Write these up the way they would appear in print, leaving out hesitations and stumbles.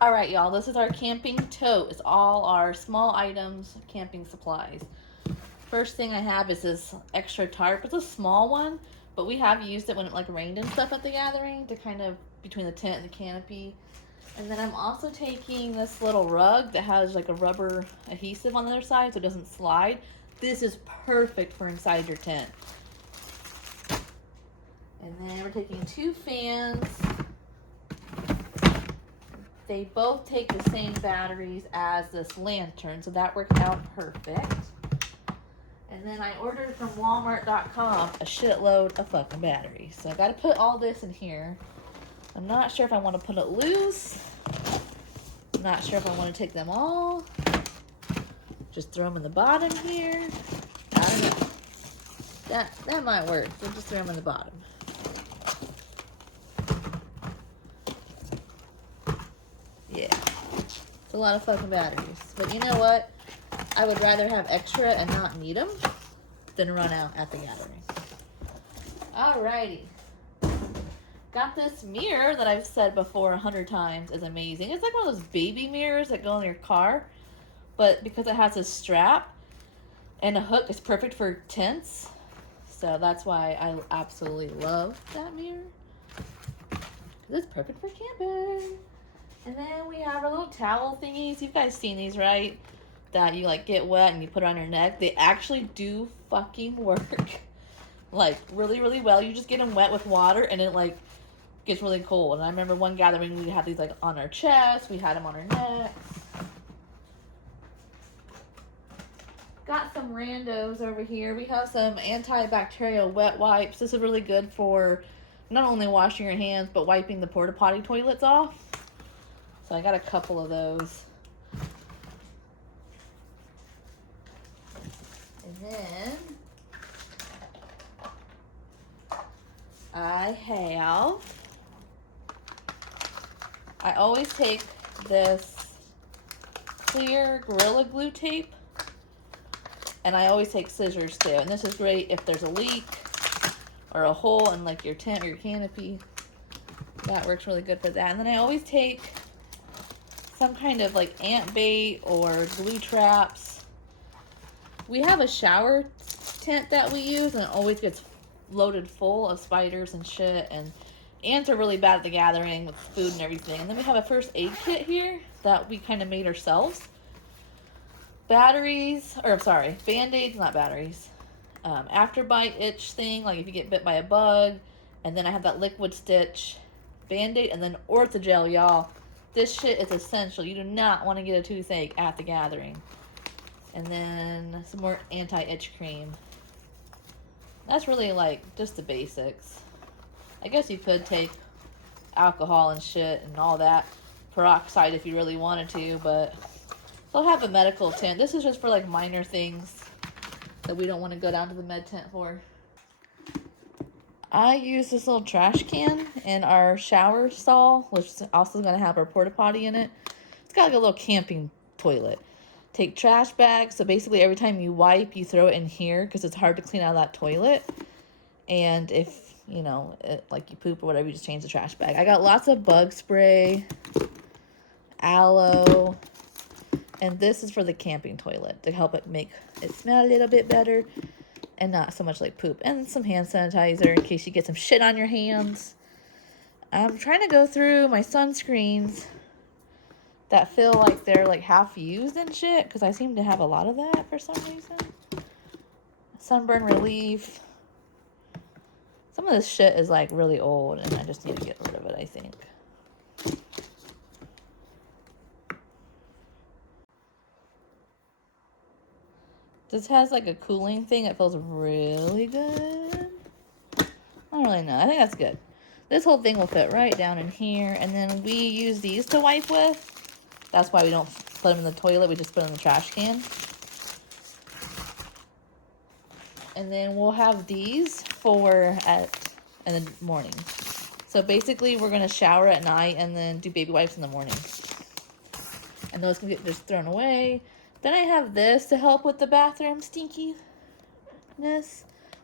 All right, y'all, this is our camping tote. It's all our small items, camping supplies. First thing I have is this extra tarp. It's a small one, but we have used it when it like rained and stuff at the gathering to kind of between the tent and the canopy. And then I'm also taking this little rug that has like a rubber adhesive on the other side so it doesn't slide. This is perfect for inside your tent. And then we're taking 2 fans. They both take the same batteries as this lantern, so that worked out perfect. And then I ordered from Walmart.com a shitload of fucking batteries. So I gotta put all this in here. I'm not sure if I want to put it loose. I'm not sure if I want to take them all. Just throw them in the bottom here. I don't know. That might work. So just throw them in the bottom. Yeah. It's a lot of fucking batteries. But you know what? I would rather have extra and not need them than run out at the gathering. Alrighty. Got this mirror that I've said before 100 times is amazing. It's like one of those baby mirrors that go in your car, but because it has a strap and a hook, it's perfect for tents. So that's why I absolutely love that mirror. It's perfect for camping. And then we have our little towel thingies. You've guys seen these, right? That you like get wet and you put it on your neck. They actually do fucking work. Like really, really well. You just get them wet with water and it like gets really cold. And I remember one gathering we had these like on our chest. We had them on our necks. Got some randos over here. We have some antibacterial wet wipes. This is really good for not only washing your hands, but wiping the porta potty toilets off. So I got a couple of those. And then I always take this clear Gorilla Glue tape. And I always take scissors too. And this is great if there's a leak or a hole in like your tent or your canopy. That works really good for that. And then I always take some kind of like ant bait or glue traps. We have a shower tent that we use and it always gets loaded full of spiders and shit. And ants are really bad at the gathering with food and everything. And then we have a first aid kit here that we kind of made ourselves. Batteries, or sorry, Band-Aids, not batteries. After bite itch thing, like if you get bit by a bug. And then I have that liquid stitch Band-Aid and then Orthogel, y'all. This shit is essential. You do not want to get a toothache at the gathering. And then some more anti-itch cream. That's really like just the basics. I guess you could take alcohol and shit and all that peroxide if you really wanted to, but they'll have a medical tent. This is just for like minor things that we don't want to go down to the med tent for. I use this little trash can in our shower stall, which is also going to have our porta potty in it. It's got like a little camping toilet. Take trash bags. So basically every time you wipe, you throw it in here because it's hard to clean out of that toilet. And if, you know, like you poop or whatever, you just change the trash bag. I got lots of bug spray, aloe, and this is for the camping toilet to help it make it smell a little bit better and not so much like poop. And some hand sanitizer in case you get some shit on your hands. I'm trying to go through my sunscreens that feel like they're like half used and shit because I seem to have a lot of that for some reason. Sunburn relief. Some of this shit is like really old and I just need to get rid of it, I think. This has like a cooling thing. It feels really good. I don't really know. I think that's good. This whole thing will fit right down in here. And then we use these to wipe with. That's why we don't put them in the toilet. We just put them in the trash can. And then we'll have these in the morning. So basically we're going to shower at night and then do baby wipes in the morning. And those can get just thrown away. Then I have this to help with the bathroom stinkiness.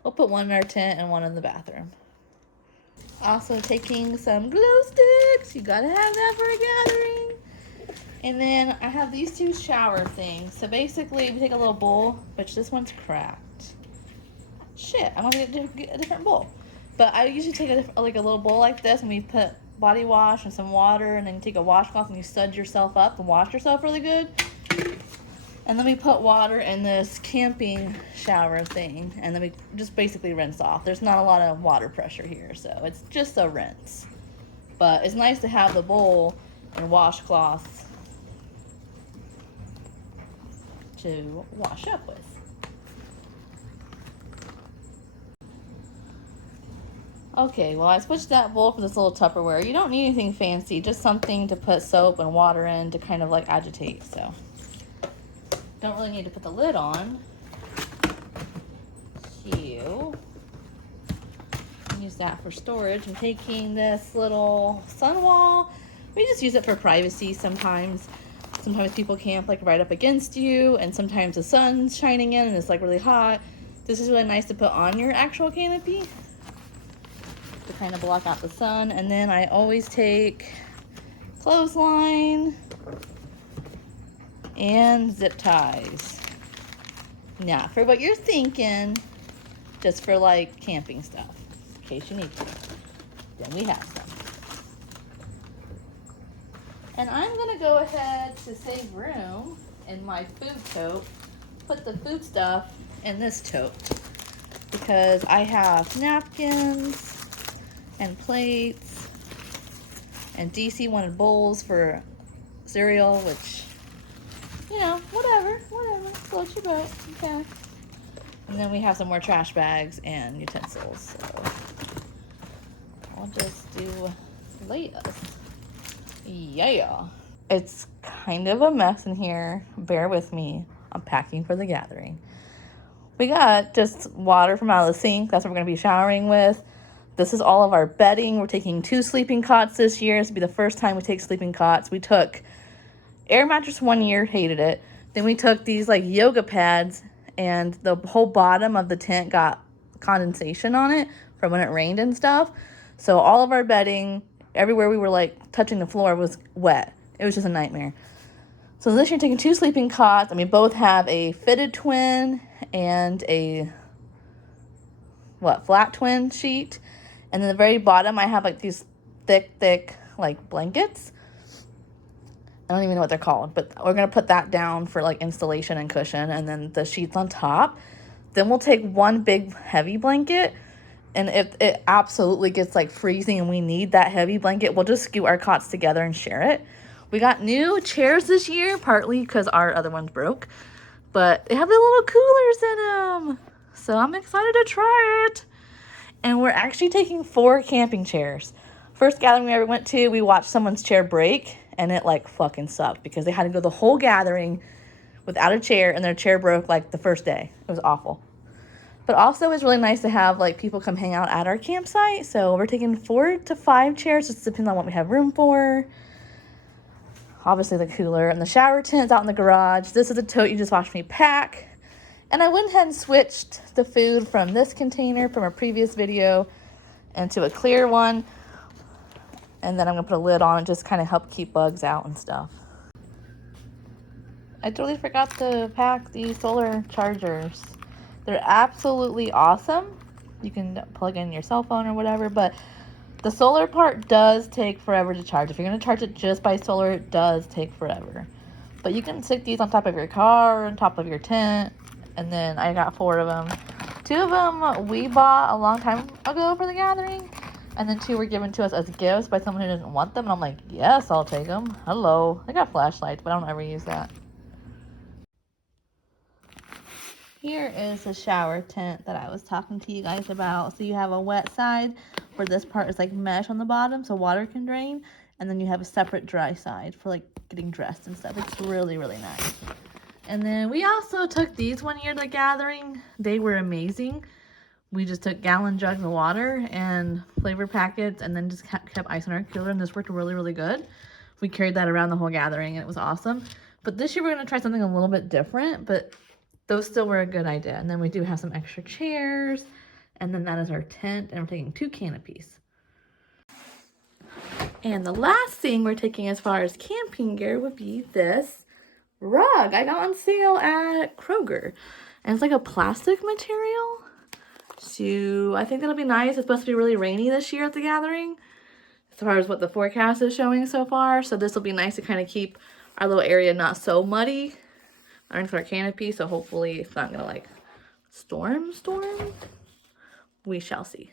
We'll put one in our tent and one in the bathroom. Also taking some glow sticks. You gotta have that for a gathering. And then I have these two shower things. So basically, we take a little bowl, which this one's cracked. Shit, I want to get a different bowl. But I usually take like a little bowl like this, and we put body wash and some water, and then you take a washcloth and you sud yourself up and wash yourself really good. And then we put water in this camping shower thing, and then we just basically rinse off. There's not a lot of water pressure here, so it's just a rinse. But it's nice to have the bowl and washcloth to wash up with. Okay, well, I switched that bowl for this little Tupperware. You don't need anything fancy, just something to put soap and water in to kind of like agitate, so. Don't really need to put the lid on. Cute. Use that for storage. I'm taking this little sun wall. We just use it for privacy sometimes. Sometimes people camp like right up against you, and sometimes the sun's shining in and it's like really hot. This is really nice to put on your actual canopy to kind of block out the sun. And then I always take clothesline and zip ties. Now, for what you're thinking, just for like camping stuff, in case you need to. Then we have some. And I'm gonna go ahead to save room in my food tote, put the food stuff in this tote because I have napkins and plates, and DC wanted bowls for cereal, which, you know, whatever, float your boat, okay. And then we have some more trash bags and utensils, so I'll just do layups. Yeah. It's kind of a mess in here. Bear with me. I'm packing for the gathering. We got just water from out of the sink. That's what we're going to be showering with. This is all of our bedding. We're taking 2 sleeping cots this year. This will be the first time we take sleeping cots. We took air mattress 1 year, hated it. Then we took these like yoga pads, and the whole bottom of the tent got condensation on it from when it rained and stuff. So all of our bedding, everywhere we were like touching the floor, was wet. It was just a nightmare. So this year taking 2 sleeping cots, and we both have a fitted twin and a flat twin sheet. And then the very bottom I have like these thick like blankets. I don't even know what they're called, but we're going to put that down for like installation and cushion, and then the sheets on top. Then we'll take one big heavy blanket, and if it absolutely gets like freezing and we need that heavy blanket, we'll just scoot our cots together and share it. We got new chairs this year, partly because our other ones broke, but they have the little coolers in them. So I'm excited to try it. And we're actually taking 4 camping chairs. First gathering we ever went to, we watched someone's chair break, and it like fucking sucked because they had to go the whole gathering without a chair, and their chair broke like the first day. It was awful. But also it's really nice to have like people come hang out at our campsite. So we're taking 4 to 5 chairs, just depending on what we have room for. Obviously the cooler and the shower tent's out in the garage. This is a tote you just watched me pack. And I went ahead and switched the food from this container from a previous video into a clear one. And then I'm going to put a lid on it, just kind of help keep bugs out and stuff. I totally forgot to pack these solar chargers. They're absolutely awesome. You can plug in your cell phone or whatever, but the solar part does take forever to charge. If you're going to charge it just by solar, it does take forever. But you can stick these on top of your car, on top of your tent, and then I got 4 of them. 2 of them we bought a long time ago for the gathering, and then 2 were given to us as gifts by someone who didn't want them, and I'm like, yes, I'll take them. Hello. I got flashlights, but I don't ever use that. Here is the shower tent that I was talking to you guys about. So you have a wet side where this part is like mesh on the bottom so water can drain, and then you have a separate dry side for like getting dressed and stuff. It's really, really nice. And then we also took these 1 year to the gathering. They were amazing. We just took gallon jugs of water and flavor packets, and then just kept ice in our cooler, and this worked really, really good. We carried that around the whole gathering, and it was awesome. But this year we're going to try something a little bit different, but those still were a good idea. And then we do have some extra chairs, and then that is our tent, and we're taking 2 canopies. And the last thing we're taking as far as camping gear would be this rug I got on sale at Kroger. And it's like a plastic material. So I think that'll be nice. It's supposed to be really rainy this year at the gathering, as far as what the forecast is showing so far. So this will be nice to kind of keep our little area not so muddy underneath our canopy. So hopefully it's not gonna like storm. We shall see.